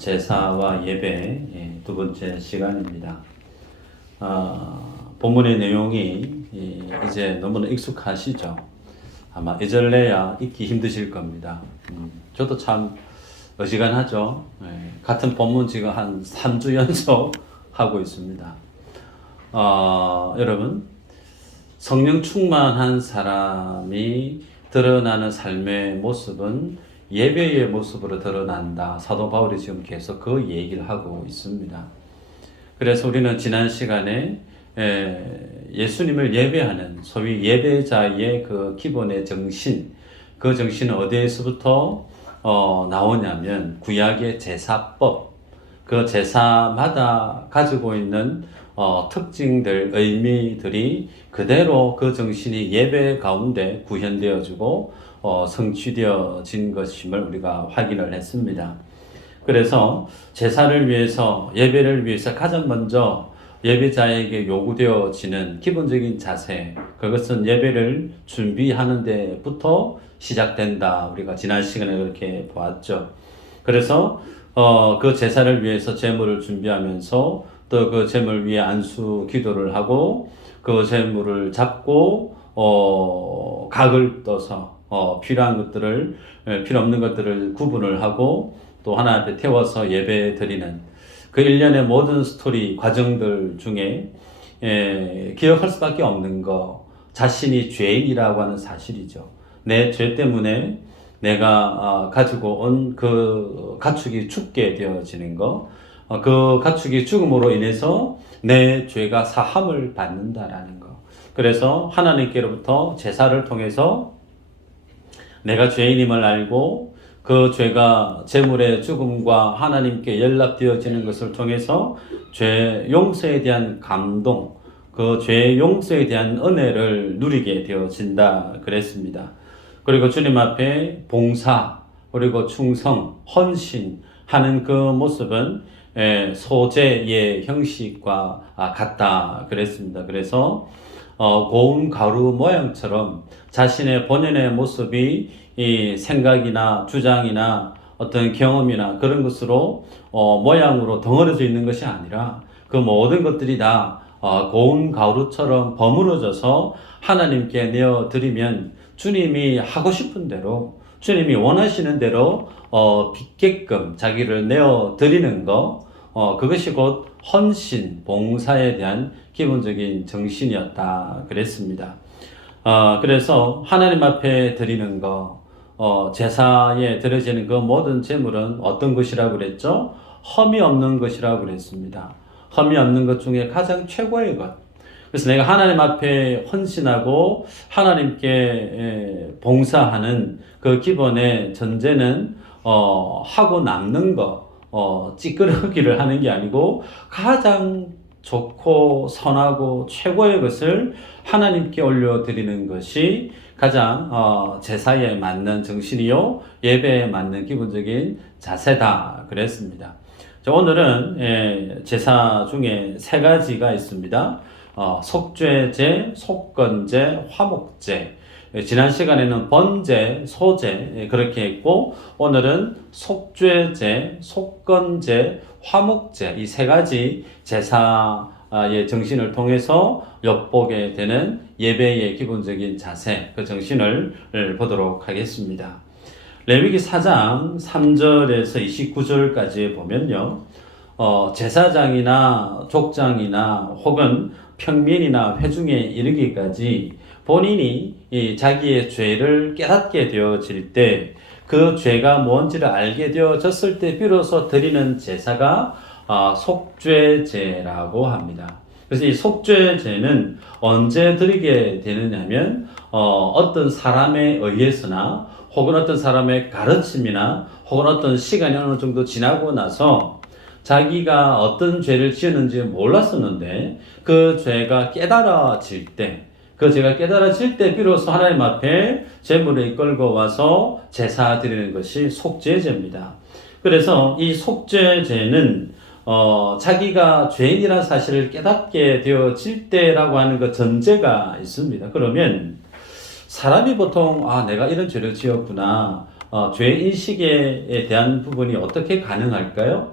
제사와 예배 두 번째 시간입니다. 본문의 내용이 이제 너무나 익숙하시죠. 아마 예절래야 읽기 힘드실 겁니다. 저도 참 어지간하죠. 같은 본문 지금 한 3주 연속 하고 있습니다. 여러분, 성령 충만한 사람이 드러나는 삶의 모습은 예배의 모습으로 드러난다. 사도 바울이 지금 계속 그 얘기를 하고 있습니다. 그래서 우리는 지난 시간에 예수님을 예배하는 소위 예배자의 그 기본의 정신, 그 정신은 어디에서부터 나오냐면 구약의 제사법, 그 제사마다 가지고 있는 특징들, 의미들이 그대로 그 정신이 예배 가운데 구현되어지고 성취되어진 것임을 우리가 확인을 했습니다. 그래서 제사를 위해서, 예배를 위해서 가장 먼저 예배자에게 요구되어지는 기본적인 자세, 그것은 예배를 준비하는 데부터 시작된다. 우리가 지난 시간에 그렇게 보았죠. 그래서 그 제사를 위해서 제물을 준비하면서 또 그 제물 위에 안수 기도를 하고 그 제물을 잡고 각을 떠서 필요한 것들을, 필요 없는 것들을 구분을 하고 또 하나 앞에 태워서 예배 드리는 그 일련의 모든 스토리, 과정들 중에 기억할 수밖에 없는 거, 자신이 죄인이라고 하는 사실이죠. 내 죄 때문에 내가 가지고 온 그 가축이 죽게 되어지는 거, 그 가축이 죽음으로 인해서 내 죄가 사함을 받는다라는 거. 그래서 하나님께로부터 제사를 통해서 내가 죄인임을 알고 그 죄가 제물의 죽음과 하나님께 연락되어지는 것을 통해서 죄 용서에 대한 감동, 그 죄 용서에 대한 은혜를 누리게 되어진다 그랬습니다. 그리고 주님 앞에 봉사, 그리고 충성, 헌신하는 그 모습은 소재의 형식과 같다 그랬습니다. 그래서 고운 가루 모양처럼 자신의 본연의 모습이 이 생각이나 주장이나 어떤 경험이나 그런 것으로 모양으로 덩어려져 있는 것이 아니라 그 모든 것들이 다 고운 가루처럼 버무려져서 하나님께 내어드리면 주님이 하고 싶은 대로, 주님이 원하시는 대로 빚게끔 자기를 내어드리는 거, 그것이 곧 헌신, 봉사에 대한 기본적인 정신이었다 그랬습니다. 그래서 하나님 앞에 드리는 거, 제사에 드려지는 그 모든 제물은 어떤 것이라고 그랬죠? 흠이 없는 것이라고 그랬습니다. 흠이 없는 것 중에 가장 최고의 것. 그래서 내가 하나님 앞에 헌신하고 하나님께 봉사하는 그 기본의 전제는 하고 남는 거, 찌끄러기를 하는 게 아니고 가장 좋고 선하고 최고의 것을 하나님께 올려드리는 것이 가장 제사에 맞는 정신이요 예배에 맞는 기본적인 자세다 그랬습니다. 자, 오늘은 제사 중에 세 가지가 있습니다. 속죄제, 속건제, 화목제. 지난 시간에는 번제, 소제 그렇게 했고 오늘은 속죄제, 속건제, 화목제 이 세 가지 제사의 정신을 통해서 엿보게 되는 예배의 기본적인 자세, 그 정신을 보도록 하겠습니다. 레위기 4장 3절에서 29절까지 보면요. 제사장이나 족장이나 혹은 평민이나 회중에 이르기까지 본인이 자기의 죄를 깨닫게 되어질 때 그 죄가 뭔지를 알게 되어졌을 때 비로소 드리는 제사가 속죄제라고 합니다. 그래서 이 속죄제는 언제 드리게 되느냐면 어떤 사람에 의해서나 혹은 어떤 사람의 가르침이나 혹은 어떤 시간이 어느 정도 지나고 나서 자기가 어떤 죄를 지었는지 몰랐었는데 그 죄가 깨달아질 때, 그 죄가 깨달아질 때 비로소 하나님 앞에 제물을 이끌고 와서 제사 드리는 것이 속죄제입니다. 그래서 이 속죄제는 자기가 죄인이라는 사실을 깨닫게 되어질 때라고 하는 그 전제가 있습니다. 그러면 사람이 보통 내가 이런 죄를 지었구나, 죄 인식에 대한 부분이 어떻게 가능할까요?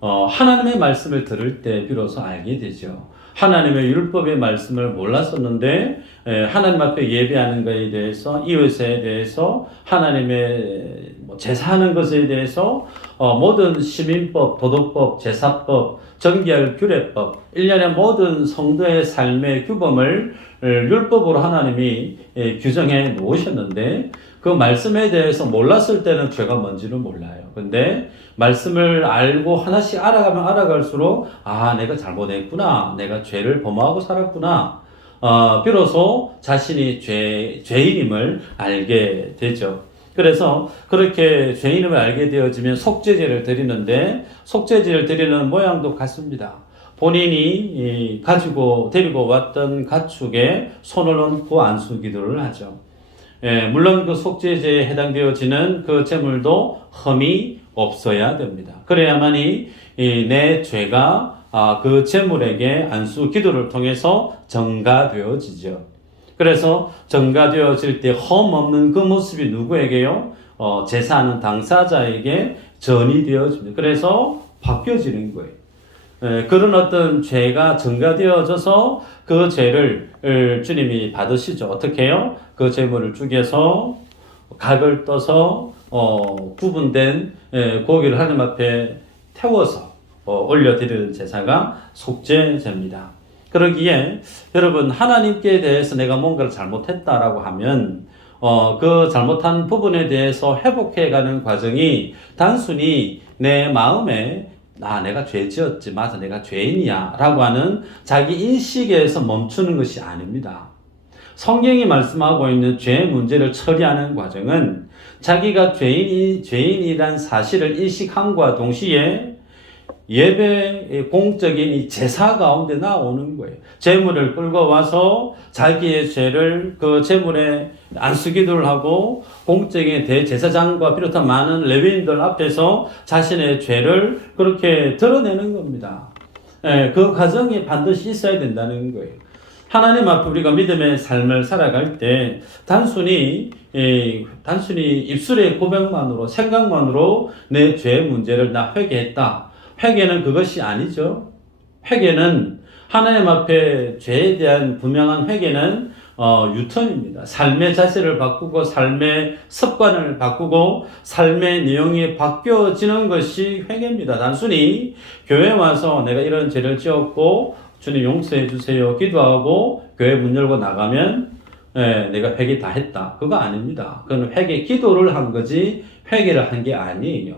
하나님의 말씀을 들을 때 비로소 알게 되죠. 하나님의 율법의 말씀을 몰랐었는데 하나님 앞에 예배하는 것에 대해서, 이웃에 대해서, 하나님의 제사하는 것에 대해서 모든 시민법, 도덕법, 제사법, 정결 규례법, 일련의 모든 성도의 삶의 규범을 율법으로 하나님이 규정해 놓으셨는데 그 말씀에 대해서 몰랐을 때는 죄가 뭔지는 몰라요. 근데 말씀을 알고 하나씩 알아가면 알아갈수록 내가 잘못했구나, 내가 죄를 범하고 살았구나, 비로소 자신이 죄인임을 알게 되죠. 그래서 그렇게 죄인임을 알게 되어지면 속죄제를 드리는데 속죄제를 드리는 모양도 같습니다. 본인이 데리고 왔던 가축에 손을 얹고 안수기도를 하죠. 물론 그 속죄제에 해당되어지는 그 제물도 흠이 없어야 됩니다. 그래야만이 내 죄가 그 제물에게 안수기도를 통해서 정가되어지죠. 그래서 정가되어질 때 흠 없는 그 모습이 누구에게요? 제사하는 당사자에게 전이 되어집니다. 그래서 바뀌어지는 거예요. 그런 어떤 죄가 정가되어져서 그 죄를 주님이 받으시죠. 어떻게 해요? 그 제물을 죽여서 각을 떠서 구분된 고기를 하나님 앞에 태워서 올려드리는 제사가 속죄제입니다. 그러기에 여러분 하나님께 대해서 내가 뭔가를 잘못했다라고 하면 그 잘못한 부분에 대해서 회복해가는 과정이 단순히 내 마음에 내가 죄 지었지, 맞아, 내가 죄인이야 라고 하는 자기 인식에서 멈추는 것이 아닙니다. 성경이 말씀하고 있는 죄 문제를 처리하는 과정은 자기가 죄인이란 사실을 인식함과 동시에 예배의 공적인 이 제사 가운데 나오는 거예요. 제물을 끌고 와서 자기의 죄를 그 제물에 안수기도를 하고 공적인 대제사장과 비롯한 많은 레위인들 앞에서 자신의 죄를 그렇게 드러내는 겁니다. 그 과정이 반드시 있어야 된다는 거예요. 하나님 앞에 우리가 믿음의 삶을 살아갈 때 단순히 입술의 고백만으로 생각만으로 내 죄 문제를 나 회개했다. 회개는 그것이 아니죠. 회개는 하나님 앞에 죄에 대한 분명한 회개는 유턴입니다. 삶의 자세를 바꾸고 삶의 습관을 바꾸고 삶의 내용이 바뀌어지는 것이 회개입니다. 단순히 교회 와서 내가 이런 죄를 지었고 주님 용서해 주세요 기도하고 교회 문 열고 나가면 내가 회개 다 했다. 그거 아닙니다. 그건 회개 기도를 한 거지 회개를 한 게 아니에요.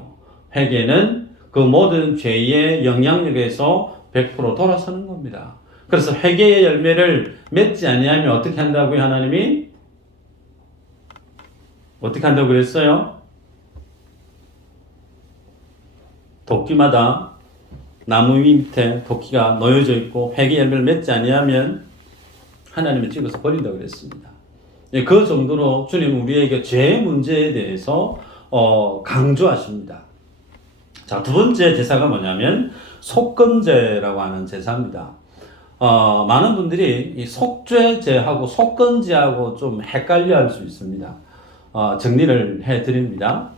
회개는 그 모든 죄의 영향력에서 100% 돌아서는 겁니다. 그래서 회개의 열매를 맺지 아니하면 어떻게 한다고요? 하나님이 어떻게 한다고 그랬어요? 도끼마다 나무 밑에 도끼가 놓여져 있고 회개 열매를 맺지 아니하면 하나님이 찍어서 버린다고 그랬습니다. 그 정도로 주님은 우리에게 죄 문제에 대해서 강조하십니다. 자, 두 번째 제사가 뭐냐면 속건제라고 하는 제사입니다. 많은 분들이 이 속죄제하고 속건제하고 좀 헷갈려 할 수 있습니다. 정리를 해 드립니다.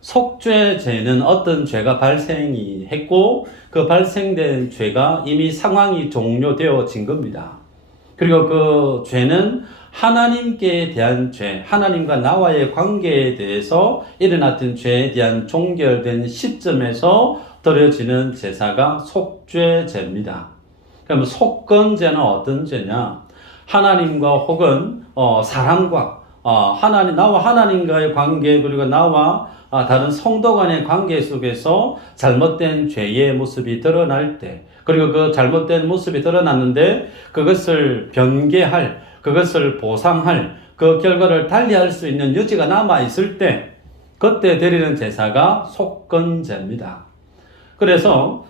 속죄제는 어떤 죄가 발생이 했고 그 발생된 죄가 이미 상황이 종료되어진 겁니다. 그리고 그 죄는 하나님께 대한 죄, 하나님과 나와의 관계에 대해서 일어났던 죄에 대한 종결된 시점에서 드려지는 제사가 속죄제입니다. 그럼 속건제는 어떤 죄냐? 하나님과 혹은 사람과 나와 하나님과의 관계 그리고 나와 다른 성도 간의 관계 속에서 잘못된 죄의 모습이 드러날 때 그리고 그 잘못된 모습이 드러났는데 그것을 변개할 그것을 보상할 그 결과를 달리할 수 있는 여지가 남아있을 때 그때 드리는 제사가 속건제입니다. 그래서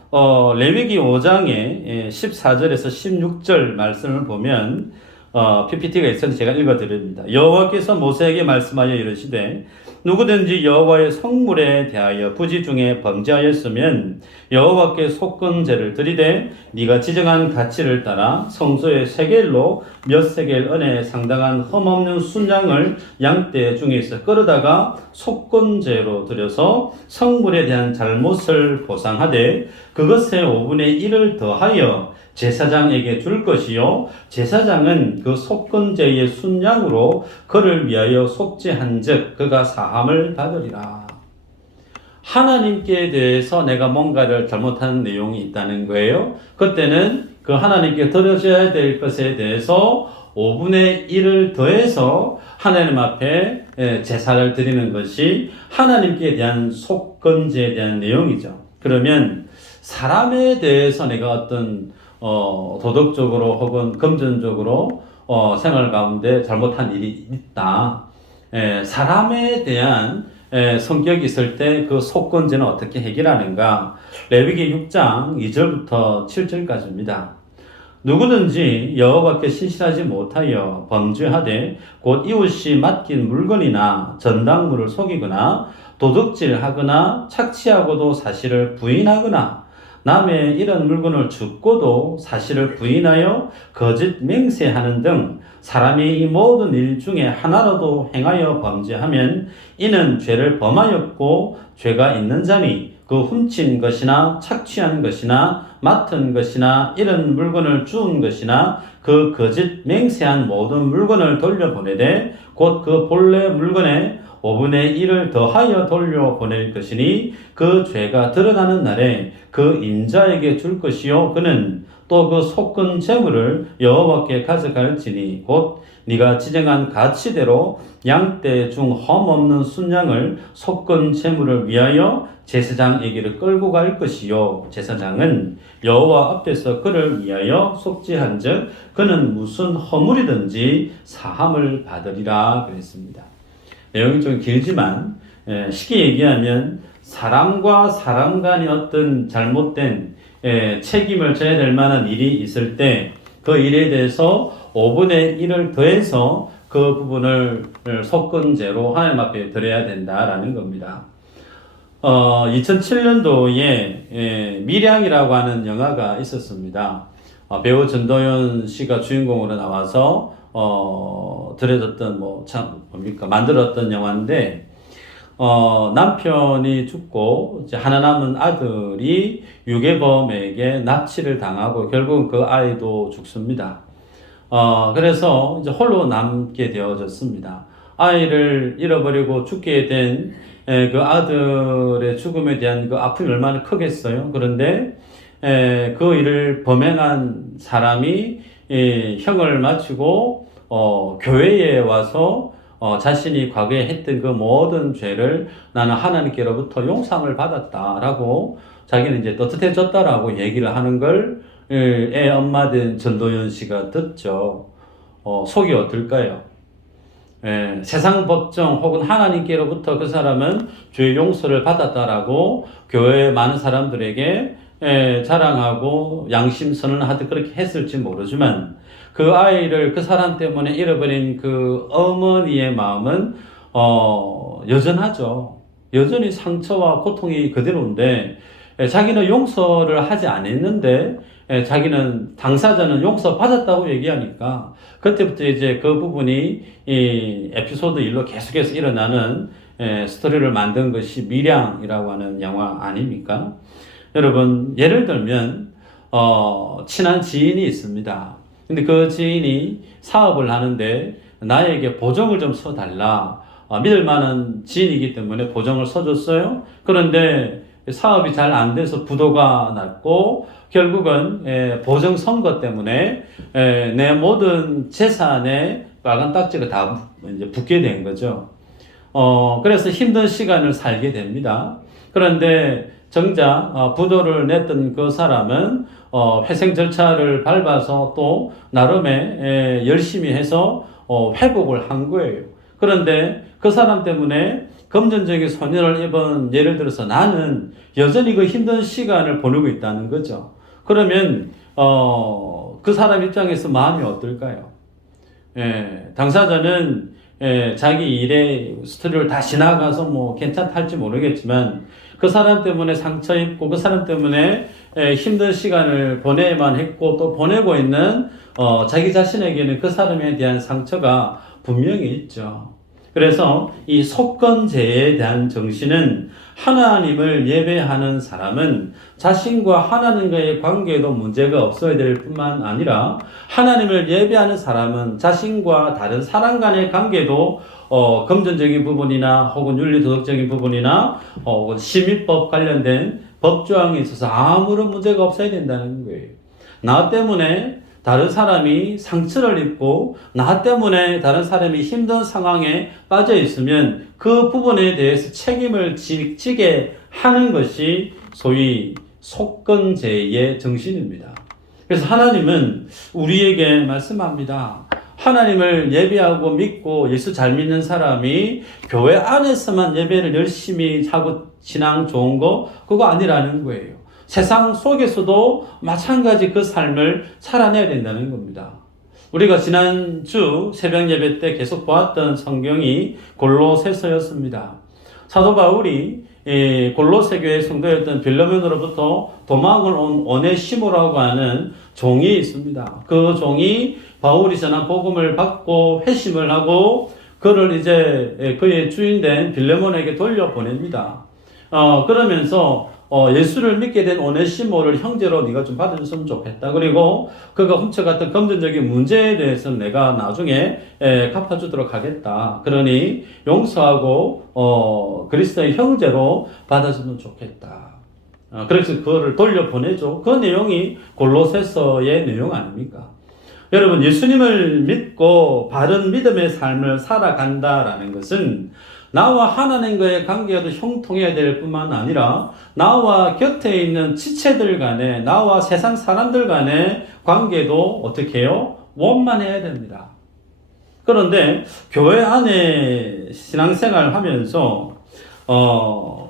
레위기 5장의 14절에서 16절 말씀을 보면 PPT가 있어서 제가 읽어드립니다. 여호와께서 모세에게 말씀하여 이르시되 누구든지 여호와의 성물에 대하여 부지 중에 범죄하였으면 여호와께 속건제를 드리되 네가 지정한 가치를 따라 성소의 세겔로 몇 세겔 은에 상당한 흠없는 순양을 양떼 중에서 끌어다가 속건제로 드려서 성물에 대한 잘못을 보상하되 그것의 5분의 1을 더하여 제사장에게 줄 것이요 제사장은 그 속건제의 순양으로 그를 위하여 속죄한즉 그가 사함을 받으리라. 하나님께 대해서 내가 뭔가를 잘못한 내용이 있다는 거예요. 그때는 그 하나님께 드려져야 될 것에 대해서 5분의 1을 더해서 하나님 앞에 제사를 드리는 것이 하나님께 대한 속건제에 대한 내용이죠. 그러면 사람에 대해서 내가 어떤 도덕적으로 혹은 금전적으로 생활 가운데 잘못한 일이 있다. 사람에 대한 성격이 있을 때 그 속건제는 어떻게 해결하는가? 레위기 6장 2절부터 7절까지입니다. 누구든지 여호와께 신실하지 못하여 범죄하되 곧 이웃이 맡긴 물건이나 전당물을 속이거나 도둑질하거나 착취하고도 사실을 부인하거나 남의 이런 물건을 줍고도 사실을 부인하여 거짓 맹세하는 등 사람이 이 모든 일 중에 하나라도 행하여 범죄하면 이는 죄를 범하였고 죄가 있는 자니 그 훔친 것이나 착취한 것이나 맡은 것이나 이런 물건을 주운 것이나 그 거짓 맹세한 모든 물건을 돌려보내되 곧 그 본래 물건에 5분의 1을 더하여 돌려보낼 것이니 그 죄가 드러나는 날에 그 임자에게 줄 것이요 그는 또 그 속건 재물을 여호와께 가져갈지니 곧 네가 지정한 가치대로 양떼 중 험없는 순양을 속건 재물을 위하여 제사장에게를 끌고 갈 것이요 제사장은 여호와 앞에서 그를 위하여 속죄한즉 그는 무슨 허물이든지 사함을 받으리라 그랬습니다. 내용이 좀 길지만 쉽게 얘기하면 사람과 사람 간의 어떤 잘못된 책임을 져야 될 만한 일이 있을 때 그 일에 대해서 5분의 1을 더해서 그 부분을 속건제로 하나님 앞에 드려야 된다라는 겁니다. 2007년도에 미량이라고 하는 영화가 있었습니다. 배우 전도연 씨가 주인공으로 나와서 들여졌던 만들었던 영화인데 남편이 죽고 이제 하나 남은 아들이 유괴범에게 납치를 당하고 결국은 그 아이도 죽습니다. 그래서 이제 홀로 남게 되어졌습니다. 아이를 잃어버리고 죽게 된 그 아들의 죽음에 대한 그 아픔이 얼마나 크겠어요. 그런데 그 일을 범행한 사람이 형을 마치고 교회에 와서 자신이 과거에 했던 그 모든 죄를 나는 하나님께로부터 용서를 받았다라고 자기는 이제 떳떳해졌다라고 얘기를 하는 걸 애 엄마 된 전도연 씨가 듣죠. 속이 어떨까요? 세상 법정 혹은 하나님께로부터 그 사람은 죄의 용서를 받았다라고 교회의 많은 사람들에게 자랑하고 양심 선언하듯 그렇게 했을지 모르지만 그 아이를 그 사람 때문에 잃어버린 그 어머니의 마음은 여전하죠. 여전히 상처와 고통이 그대로인데 자기는 용서를 하지 않았는데 자기는 당사자는 용서받았다고 얘기하니까 그때부터 이제 그 부분이 이 에피소드 1로 계속해서 일어나는 스토리를 만든 것이 미량이라고 하는 영화 아닙니까? 여러분 예를 들면 친한 지인이 있습니다. 근데 그 지인이 사업을 하는데 나에게 보정을 좀 써달라. 믿을 만한 지인이기 때문에 보정을 써줬어요. 그런데 사업이 잘 안 돼서 부도가 났고 결국은 보정 선거 때문에 내 모든 재산에 빨간 딱지가 다 이제 붙게 된 거죠. 그래서 힘든 시간을 살게 됩니다. 그런데 정작 부도를 냈던 그 사람은 회생 절차를 밟아서 또 나름의 열심히 해서 회복을 한 거예요. 그런데 그 사람 때문에 금전적인 손해를 입은 예를 들어서 나는 여전히 그 힘든 시간을 보내고 있다는 거죠. 그러면 그 사람 입장에서 마음이 어떨까요? 당사자는 자기 일의 스토리를 다 지나가서 뭐 괜찮다 할지 모르겠지만 그 사람 때문에 상처 입고 그 사람 때문에 힘든 시간을 보내야만 했고 또 보내고 있는 자기 자신에게는 그 사람에 대한 상처가 분명히 있죠. 그래서 이 속건제에 대한 정신은 하나님을 예배하는 사람은 자신과 하나님과의 관계에도 문제가 없어야 될 뿐만 아니라 하나님을 예배하는 사람은 자신과 다른 사람 간의 관계도 금전적인 부분이나 혹은 윤리도덕적인 부분이나 혹은 시민법 관련된 법조항에 있어서 아무런 문제가 없어야 된다는 거예요. 나 때문에 다른 사람이 상처를 입고 나 때문에 다른 사람이 힘든 상황에 빠져 있으면 그 부분에 대해서 책임을 지게 하는 것이 소위 속건제의 정신입니다. 그래서 하나님은 우리에게 말씀합니다. 하나님을 예배하고 믿고 예수 잘 믿는 사람이 교회 안에서만 예배를 열심히 하고 신앙 좋은 거 그거 아니라는 거예요. 세상 속에서도 마찬가지 그 삶을 살아내야 된다는 겁니다. 우리가 지난주 새벽 예배 때 계속 보았던 성경이 골로새서였습니다. 사도 바울이 골로새 교회 성도였던 빌레몬으로부터 도망을 온 오네시모라고 하는 종이 있습니다. 그 종이 바울이 전한 복음을 받고 회심을 하고 그를 이제 그의 주인된 빌레몬에게 돌려보냅니다. 그러면서 예수를 믿게 된 오네시모를 형제로 네가 좀 받아줬으면 좋겠다. 그리고 그가 훔쳐갔던 금전적인 문제에 대해서는 내가 나중에 갚아주도록 하겠다. 그러니 용서하고 그리스도의 형제로 받아주면 좋겠다. 그래서 그거를 돌려보내죠. 그 내용이 골로새서의 내용 아닙니까? 여러분, 예수님을 믿고 바른 믿음의 삶을 살아간다라는 것은 나와 하나님과의 관계도 형통해야 될 뿐만 아니라 나와 곁에 있는 지체들 간에 나와 세상 사람들 간의 관계도 어떻게 해요? 원만해야 됩니다. 그런데 교회 안에 신앙생활을 하면서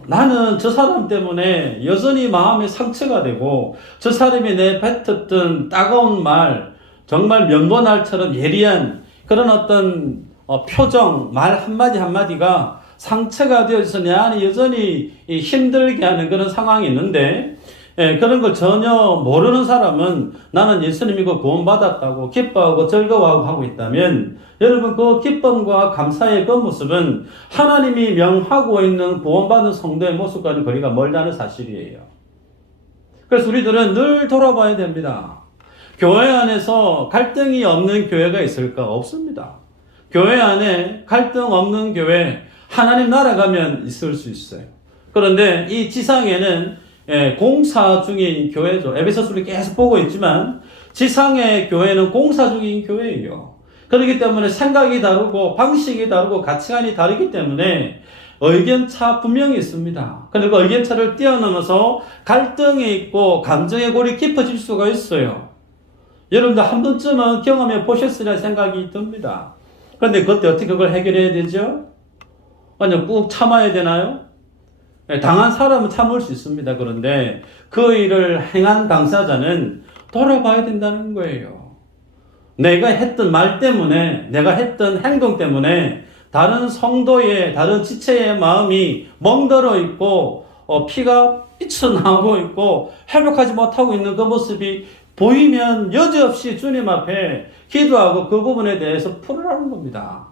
나는 저 사람 때문에 여전히 마음에 상처가 되고 저 사람이 내 뱉었던 따가운 말 정말 면도날처럼 예리한 그런 어떤 표정, 말 한마디 한마디가 상처가 되어서 내 안에 여전히 힘들게 하는 그런 상황이 있는데 그런 걸 전혀 모르는 사람은 나는 예수님이고 구원받았다고 기뻐하고 즐거워하고 하고 있다면 여러분 그 기쁨과 감사의 그 모습은 하나님이 명하고 있는 구원받은 성도의 모습과는 거리가 멀다는 사실이에요. 그래서 우리들은 늘 돌아봐야 됩니다. 교회 안에서 갈등이 없는 교회가 있을까? 없습니다. 교회 안에 갈등 없는 교회, 하나님 나라 가면 있을 수 있어요. 그런데 이 지상에는 공사 중인 교회죠. 에베소서를 계속 보고 있지만 지상의 교회는 공사 중인 교회예요. 그렇기 때문에 생각이 다르고 방식이 다르고 가치관이 다르기 때문에 의견차 분명히 있습니다. 그리고 의견차를 뛰어넘어서 갈등이 있고 감정의 골이 깊어질 수가 있어요. 여러분들 한 번쯤은 경험해 보셨으리라 생각이 듭니다. 그런데 그때 어떻게 그걸 해결해야 되죠? 그냥 꾹 참아야 되나요? 당한 사람은 참을 수 있습니다. 그런데 그 일을 행한 당사자는 돌아봐야 된다는 거예요. 내가 했던 말 때문에, 내가 했던 행동 때문에 다른 성도의, 다른 지체의 마음이 멍들어 있고 피가 삐쳐나오고 있고 회복하지 못하고 있는 그 모습이 보이면 여지없이 주님 앞에 기도하고 그 부분에 대해서 풀으라는 겁니다.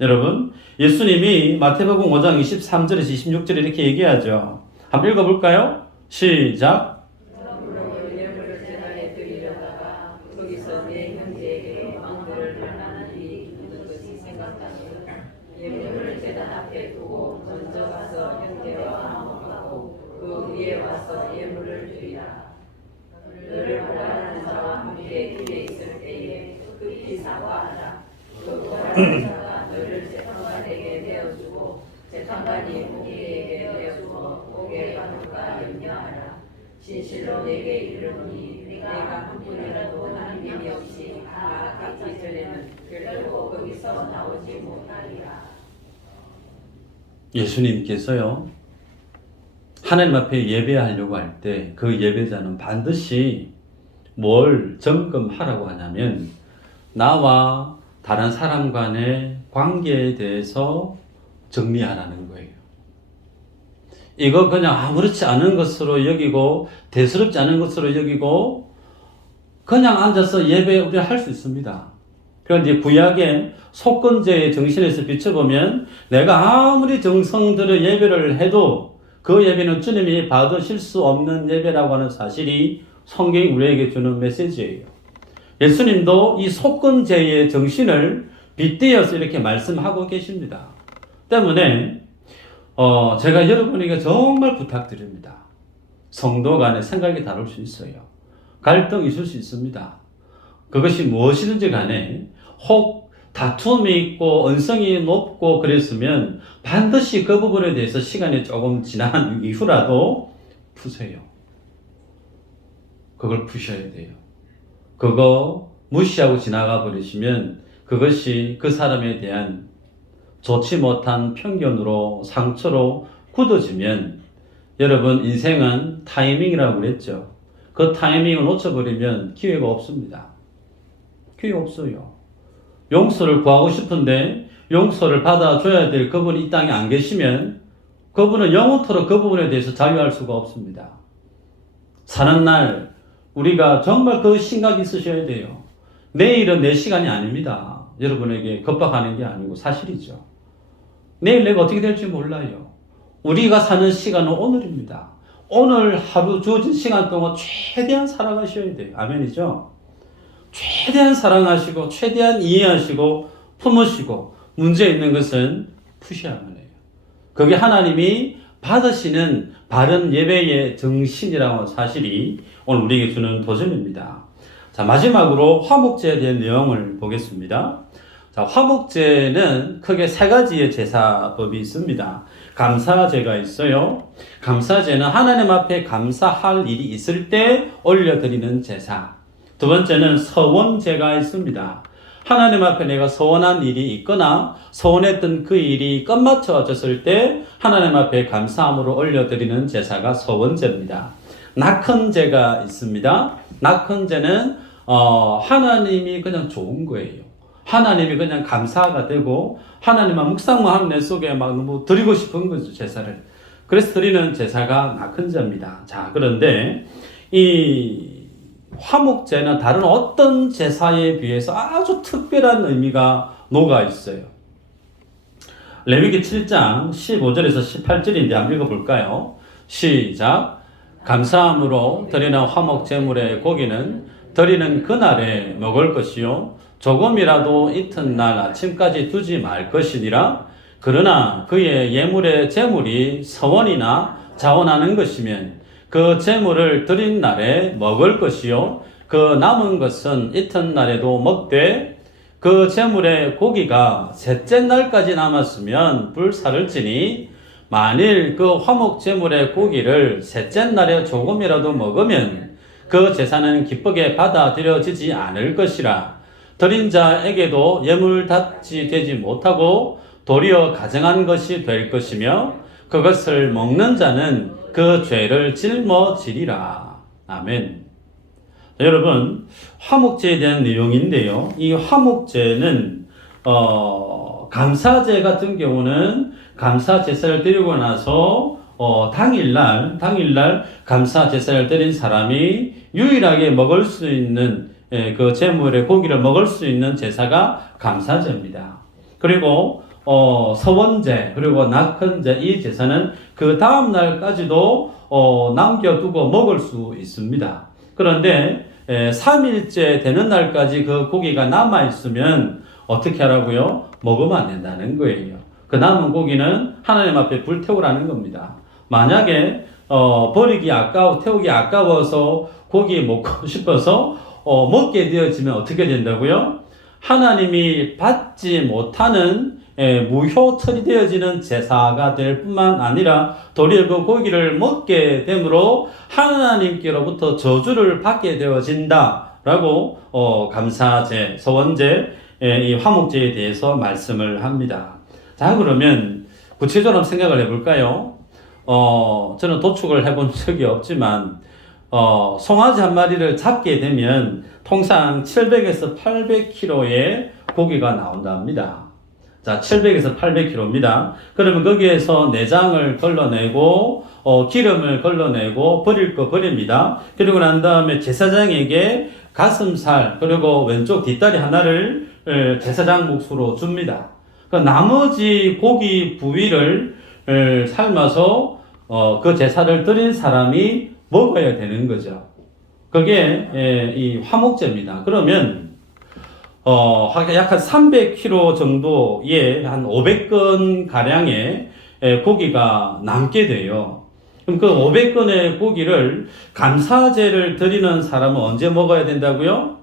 여러분, 예수님이 마태복음 5장 23절에서 26절에 이렇게 얘기하죠. 한번 읽어볼까요? 시작. 너를 재판관에게 내어주고 재판관이 공의에게 내어주고 공의의 관원과 염려하라. 진실로 내게 이르노니 내가 한 분이라도 하나님이 없이 다 갚기 전에는 결코 거기서 나오지 못하리라. 예수님께서요 하나님 앞에 예배하려고 할 때 그 예배자는 반드시 뭘 점검하라고 하냐면 나와 다른 사람 간의 관계에 대해서 정리하라는 거예요. 이거 그냥 아무렇지 않은 것으로 여기고 대수롭지 않은 것으로 여기고 그냥 앉아서 예배 우리가 할 수 있습니다. 그런데 구약의 속건제의 정신에서 비춰보면 내가 아무리 정성들의 예배를 해도 그 예배는 주님이 받으실 수 없는 예배라고 하는 사실이 성경이 우리에게 주는 메시지예요. 예수님도 이 속건제의 정신을 빗대어서 이렇게 말씀하고 계십니다. 때문에 제가 여러분에게 정말 부탁드립니다. 성도 간에 생각이 다를 수 있어요. 갈등이 있을 수 있습니다. 그것이 무엇이든지 간에 혹 다툼이 있고 언성이 높고 그랬으면 반드시 그 부분에 대해서 시간이 조금 지난 이후라도 푸세요. 그걸 푸셔야 돼요. 그거 무시하고 지나가 버리시면 그것이 그 사람에 대한 좋지 못한 편견으로 상처로 굳어지면 여러분 인생은 타이밍이라고 그랬죠. 그 타이밍을 놓쳐버리면 기회가 없습니다. 기회 없어요. 용서를 구하고 싶은데 용서를 받아줘야 될 그분이 이 땅에 안 계시면 그분은 영원토록 그 부분에 대해서 자유할 수가 없습니다. 사는 날 우리가 정말 그 생각이 있으셔야 돼요. 내일은 내 시간이 아닙니다. 여러분에게 겁박하는 게 아니고 사실이죠. 내일 내가 어떻게 될지 몰라요. 우리가 사는 시간은 오늘입니다. 오늘 하루 주어진 시간 동안 최대한 살아가셔야 돼요. 아멘이죠? 최대한 사랑하시고 최대한 이해하시고 품으시고 문제 있는 것은 푸셔야만 해요. 그게 하나님이 받으시는 바른 예배의 정신이라는 사실이 오늘 우리에게 주는 도전입니다. 자, 마지막으로 화목제에 대한 내용을 보겠습니다. 자, 화목제는 크게 세 가지의 제사법이 있습니다. 감사제가 있어요. 감사제는 하나님 앞에 감사할 일이 있을 때 올려드리는 제사. 두 번째는 서원제가 있습니다. 하나님 앞에 내가 서원한 일이 있거나 서원했던 그 일이 끝마쳐졌을 때 하나님 앞에 감사함으로 올려드리는 제사가 서원제입니다. 낙헌제가 있습니다. 낙헌제는 하나님이 그냥 좋은 거예요. 하나님이 그냥 감사가 되고 하나님만 묵상만 하는 내 속에 막 너무 드리고 싶은 거죠, 제사를. 그래서 드리는 제사가 낙헌제입니다. 자, 그런데 이 화목제는 다른 어떤 제사에 비해서 아주 특별한 의미가 녹아 있어요. 레위기 7장 15절에서 18절인데 한번 읽어볼까요? 시작. 감사함으로 드리는 화목제물의 고기는 드리는 그날에 먹을 것이요 조금이라도 이튿날 아침까지 두지 말 것이니라. 그러나 그의 예물의 제물이 서원이나 자원하는 것이면 그 제물을 드린 날에 먹을 것이요 그 남은 것은 이튿날에도 먹되 그 제물의 고기가 셋째 날까지 남았으면 불사를 지니 만일 그 화목 제물의 고기를 셋째 날에 조금이라도 먹으면 그 제사는 기쁘게 받아들여지지 않을 것이라. 드린 자에게도 예물답지 되지 못하고 도리어 가증한 것이 될 것이며 그것을 먹는 자는 그 죄를 짊어지리라. 아멘. 여러분, 화목제에 대한 내용인데요. 이 화목제는 감사제 같은 경우는 감사 제사를 드리고 나서 당일날 감사 제사를 드린 사람이 유일하게 먹을 수 있는 그 제물의 고기를 먹을 수 있는 제사가 감사제입니다. 그리고 서원제 그리고 낙헌제 이 제사는 그 다음 날까지도 남겨두고 먹을 수 있습니다. 그런데 3일째 되는 날까지 그 고기가 남아있으면 어떻게 하라고요? 먹으면 안 된다는 거예요. 그 남은 고기는 하나님 앞에 불태우라는 겁니다. 만약에 버리기 아까워 태우기 아까워서 고기 먹고 싶어서 먹게 되어지면 어떻게 된다고요? 하나님이 받지 못하는 무효 처리되어지는 제사가 될 뿐만 아니라 도리어 그 고기를 먹게 되므로 하나님께로부터 저주를 받게 되어진다라고 감사제, 서원제, 이 화목제에 대해서 말씀을 합니다. 자, 그러면 구체적으로 한번 생각을 해볼까요? 저는 도축을 해본 적이 없지만 송아지 한 마리를 잡게 되면 통상 700에서 800kg의 고기가 나온답니다. 자, 700에서 800kg입니다. 그러면 거기에서 내장을 걸러내고, 기름을 걸러내고, 버릴 거 버립니다. 그리고 난 다음에 제사장에게 가슴살, 그리고 왼쪽 뒷다리 하나를 제사장 몫으로 줍니다. 그 나머지 고기 부위를 삶아서, 그 제사를 드린 사람이 먹어야 되는 거죠. 그게, 이 화목제입니다. 그러면, 약 한 300kg 정도의 한 500건 가량의 고기가 남게 돼요. 그럼 그 500건의 고기를 감사제를 드리는 사람은 언제 먹어야 된다고요?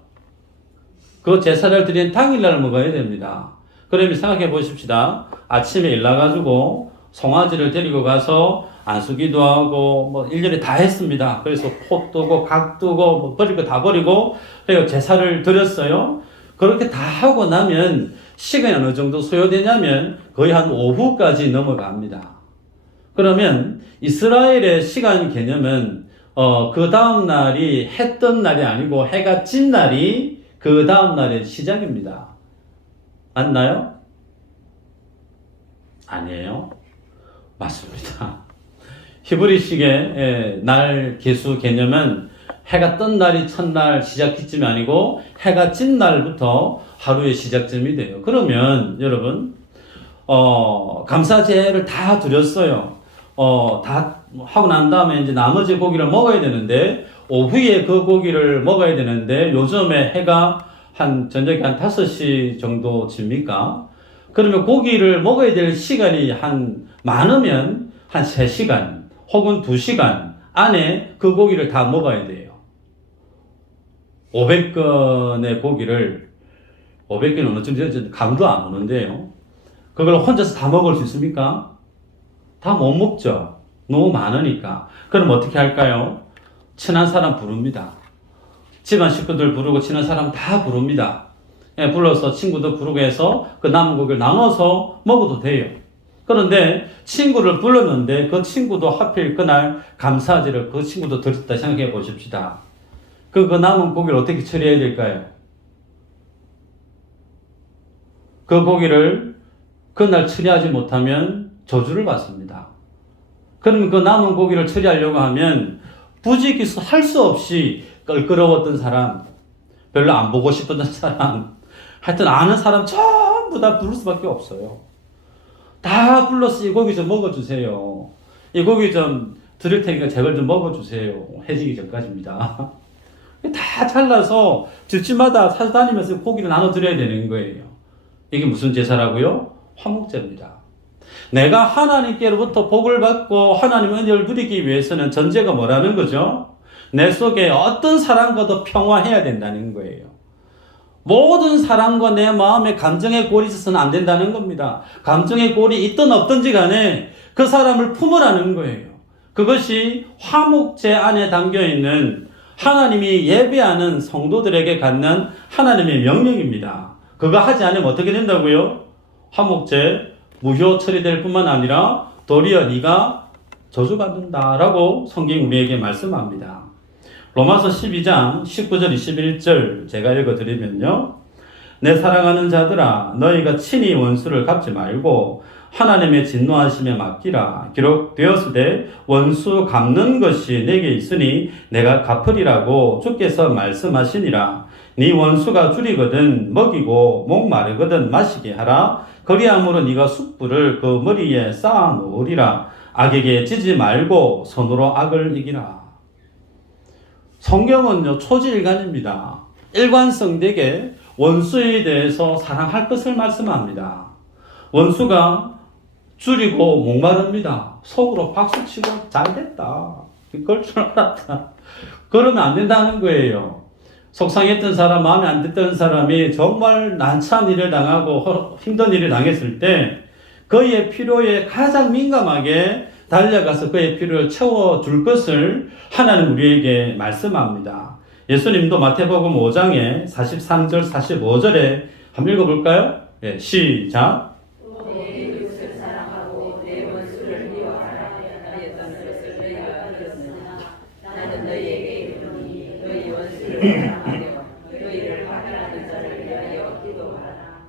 그 제사를 드린 당일날 먹어야 됩니다. 그러면 생각해 보십시다. 아침에 일 나가지고 송아지를 데리고 가서 안수기도 하고 뭐 일일이 다 했습니다. 그래서 포 뜨고 각 뜨고 뭐 버릴 거 다 버리고 그리고 제사를 드렸어요. 그렇게 다 하고 나면 시간이 어느 정도 소요되냐면 거의 한 오후까지 넘어갑니다. 그러면 이스라엘의 시간 개념은 그 다음 날이 해 뜬 날이 아니고 해가 찐 날이 그 다음 날의 시작입니다. 맞나요? 아니에요? 맞습니다. 히브리식의 날 개수 개념은 해가 뜬 날이 첫날 시작기점이 아니고 해가 찐 날부터 하루의 시작점이 돼요. 그러면 여러분 감사제를 다 드렸어요. 다 하고 난 다음에 이제 나머지 고기를 먹어야 되는데 오후에 그 고기를 먹어야 되는데 요즘에 해가 한 저녁에 한 5시 정도 집니까? 그러면 고기를 먹어야 될 시간이 많으면 한 3시간 혹은 2시간 안에 그 고기를 다 먹어야 돼요. 500건의 고기를 500개는 어느 정도 감도 안 오는데요. 그걸 혼자서 다 먹을 수 있습니까? 다 못 먹죠. 너무 많으니까. 그럼 어떻게 할까요? 친한 사람 부릅니다. 집안 식구들 부르고 친한 사람 다 부릅니다. 불러서 친구도 부르고 해서 그 남은 고기를 나눠서 먹어도 돼요. 그런데 친구를 불렀는데 그 친구도 하필 그날 감사제를 그 친구도 드렸다 생각해 보십시다. 그 남은 고기를 어떻게 처리해야 될까요? 그 고기를 그날 처리하지 못하면 저주를 받습니다. 그러면 그 남은 고기를 처리하려고 하면 부지기수 할 수 없이 껄끄러웠던 사람, 별로 안 보고 싶었던 사람, 하여튼 아는 사람 전부 다 부를 수밖에 없어요. 다 불러서 이 고기 좀 먹어주세요. 이 고기 좀 드릴 테니까 제발 좀 먹어주세요. 해지기 전까지입니다. 다 잘라서 집집마다 찾아다니면서 고기를 나눠드려야 되는 거예요. 이게 무슨 제사라고요? 화목제입니다. 내가 하나님께로부터 복을 받고 하나님의 은혜를 누리기 위해서는 전제가 뭐라는 거죠? 내 속에 어떤 사람과도 평화해야 된다는 거예요. 모든 사람과 내 마음에 감정의 골이 있어서는 안 된다는 겁니다. 감정의 골이 있든 없든지 간에 그 사람을 품으라는 거예요. 그것이 화목제 안에 담겨있는 하나님이 예배하는 성도들에게 갖는 하나님의 명령입니다. 그거 하지 않으면 어떻게 된다고요? 화목제 무효 처리될 뿐만 아니라 도리어 네가 저주받는다라고 성경이 우리에게 말씀합니다. 로마서 12장 19절 21절 제가 읽어드리면요. 내 사랑하는 자들아 너희가 친히 원수를 갚지 말고 하나님의 진노하심에 맡기라. 기록되었으되 원수 갚는 것이 내게 있으니 내가 갚으리라고 주께서 말씀하시니라. 네 원수가 줄이거든 먹이고 목마르거든 마시게 하라. 그리함으로 네가 숯불을 그 머리에 쌓아 놓으리라. 악에게 지지 말고 손으로 악을 이기라. 성경은요 초지일관입니다. 일관성되게 원수에 대해서 사랑할 것을 말씀합니다. 원수가 줄이고 목마릅니다. 속으로 박수치고 잘됐다. 그럴 줄 알았다. 그러면 안 된다는 거예요. 속상했던 사람, 마음에 안 들던 사람이 정말 난처한 일을 당하고 힘든 일을 당했을 때 그의 필요에 가장 민감하게 달려가서 그의 필요를 채워줄 것을 하나님 우리에게 말씀합니다. 예수님도 마태복음 5장에 43절, 45절에 한번 읽어볼까요? 네, 시작. 내 이웃을 사랑하고 내 원수를 미워하라 하였던 것을 너희가 들었으나 나는 너희에게 이르노니 너희 원수를 사랑하며 너희를 박해하는 자를 위하여 기도하라.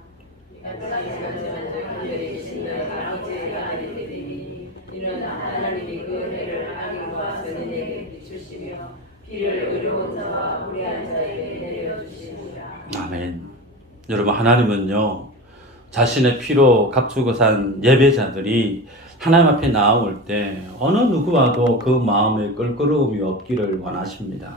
비를 의로운 자와 무리한 자에게 내려주시니라. 아멘. 여러분, 하나님은요, 자신의 피로 값주고 산 예배자들이 하나님 앞에 나올 때 어느 누구와도 그 마음에 껄끄러움이 없기를 원하십니다.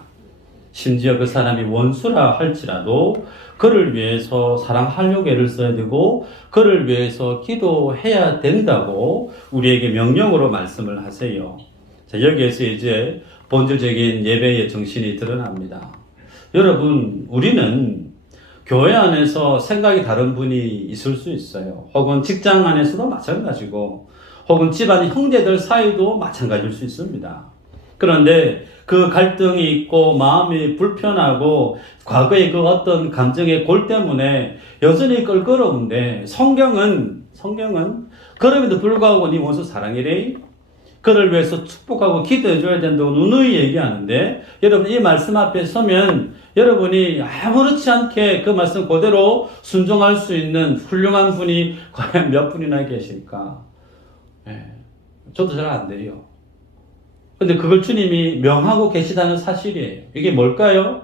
심지어 그 사람이 원수라 할지라도 그를 위해서 사랑하려고 애를 써야 되고 그를 위해서 기도해야 된다고 우리에게 명령으로 말씀을 하세요. 자, 여기에서 이제 본질적인 예배의 정신이 드러납니다. 여러분, 우리는 교회 안에서 생각이 다른 분이 있을 수 있어요. 혹은 직장 안에서도 마찬가지고 혹은 집안 형제들 사이도 마찬가지일 수 있습니다. 그런데 그 갈등이 있고 마음이 불편하고 과거의 그 어떤 감정의 골 때문에 여전히 껄끄러운데 성경은 그럼에도 불구하고 네 원수 사랑이래. 그를 위해서 축복하고 기도해줘야 된다고 누누이 얘기하는데 여러분 이 말씀 앞에 서면 여러분이 아무렇지 않게 그 말씀 그대로 순종할 수 있는 훌륭한 분이 과연 몇 분이나 계실까? 저도 잘 안 돼요. 근데 그걸 주님이 명하고 계시다는 사실이에요. 이게 뭘까요?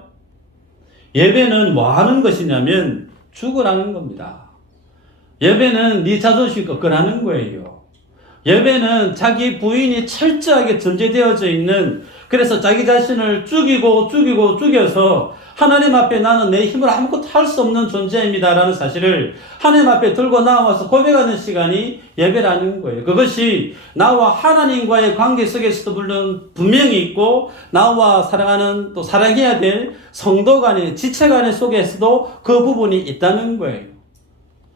예배는 뭐 하는 것이냐면 죽으라는 겁니다. 예배는 네 자존심 꺾으라는 거예요. 예배는 자기 부인이 철저하게 전제되어져 있는, 그래서 자기 자신을 죽여서 하나님 앞에 나는 내 힘으로 아무것도 할 수 없는 존재입니다라는 사실을 하나님 앞에 들고 나와서 고백하는 시간이 예배라는 거예요. 그것이 나와 하나님과의 관계 속에서도 물론 분명히 있고 나와 사랑하는 또 사랑해야 될 성도 간의 지체 간의 속에서도 그 부분이 있다는 거예요.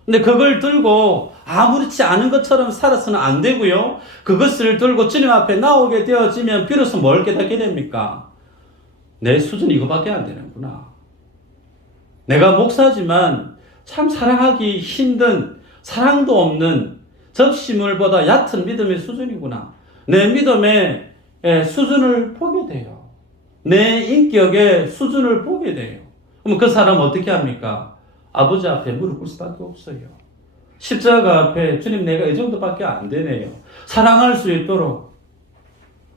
근데 그걸 들고 아무렇지 않은 것처럼 살아서는 안 되고요. 그것을 들고 주님 앞에 나오게 되어지면 비로소 뭘 깨닫게 됩니까? 내 수준이 이거밖에 안 되는구나. 내가 목사지만 참 사랑하기 힘든, 사랑도 없는 접시물보다 얕은 믿음의 수준이구나. 내 믿음의 수준을 보게 돼요. 내 인격의 수준을 보게 돼요. 그럼 그 사람은 어떻게 합니까? 아버지 앞에 무릎 꿇을 수밖에 없어요. 십자가 앞에 주님 내가 이 정도밖에 안 되네요. 사랑할 수 있도록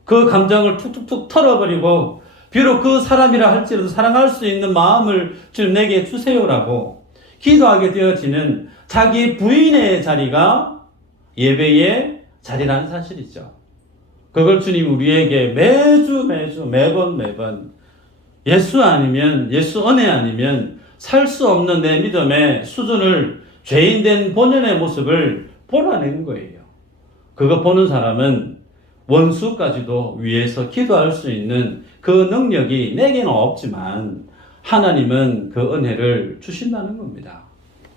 그 감정을 툭툭툭 털어버리고 비록 그 사람이라 할지라도 사랑할 수 있는 마음을 주님 내게 주세요라고 기도하게 되어지는 자기 부인의 자리가 예배의 자리라는 사실이죠. 그걸 주님 우리에게 매번 예수 아니면, 예수 은혜 아니면 살 수 없는 내 믿음의 수준을, 죄인된 본연의 모습을 보라는 거예요. 그거 보는 사람은 원수까지도 위해서 기도할 수 있는 그 능력이 내게는 없지만 하나님은 그 은혜를 주신다는 겁니다.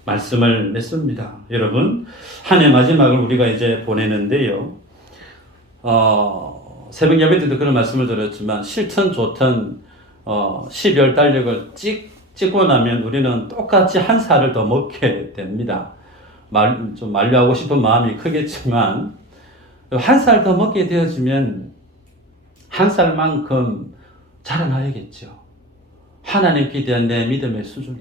말씀을 맺습니다. 여러분, 한 해 마지막을 우리가 이제 보내는데요. 새벽 예배 때도 그런 말씀을 드렸지만 싫든 좋든 12월 달력을 찍고 나면 우리는 똑같이 한 살을 더 먹게 됩니다. 좀 만류하고 싶은 마음이 크겠지만 한 살 더 먹게 되어지면 한 살만큼 자라나야겠죠. 하나님께 대한 내 믿음의 수준이,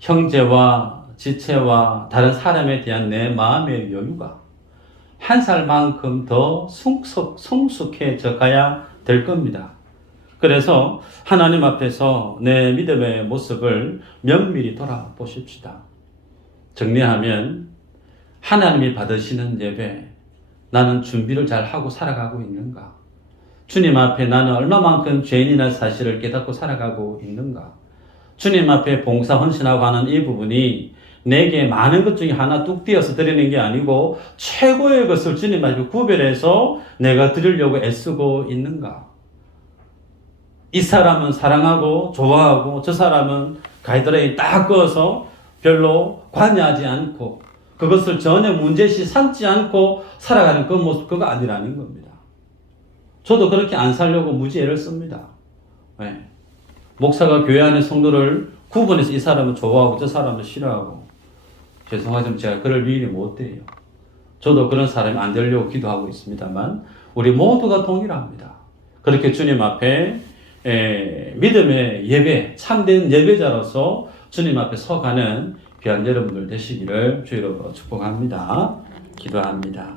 형제와 지체와 다른 사람에 대한 내 마음의 여유가 한 살만큼 더 성숙해져 가야 될 겁니다. 그래서 하나님 앞에서 내 믿음의 모습을 면밀히 돌아보십시다. 정리하면 하나님이 받으시는 예배, 나는 준비를 잘 하고 살아가고 있는가? 주님 앞에 나는 얼마만큼 죄인이라는 사실을 깨닫고 살아가고 있는가? 주님 앞에 봉사 헌신하고 하는 이 부분이 내게 많은 것 중에 하나 뚝 띄어서 드리는 게 아니고 최고의 것을 주님 앞에 구별해서 내가 드리려고 애쓰고 있는가? 이 사람은 사랑하고 좋아하고 저 사람은 가이드라인 딱 그어서 별로 관여하지 않고 그것을 전혀 문제시 삼지 않고 살아가는 그 모습, 그거 아니라는 겁니다. 저도 그렇게 안 살려고 무지 애를 씁니다. 네. 목사가 교회 안의 성도를 구분해서 이 사람은 좋아하고 저 사람은 싫어하고, 죄송하지만 제가 그럴 일이 못 돼요. 저도 그런 사람이 안 되려고 기도하고 있습니다만 우리 모두가 동일합니다. 그렇게 주님 앞에 믿음의 예배, 참된 예배자로서 주님 앞에 서가는 귀한 여러분들 되시기를 주의 이름으로 축복합니다. 기도합니다.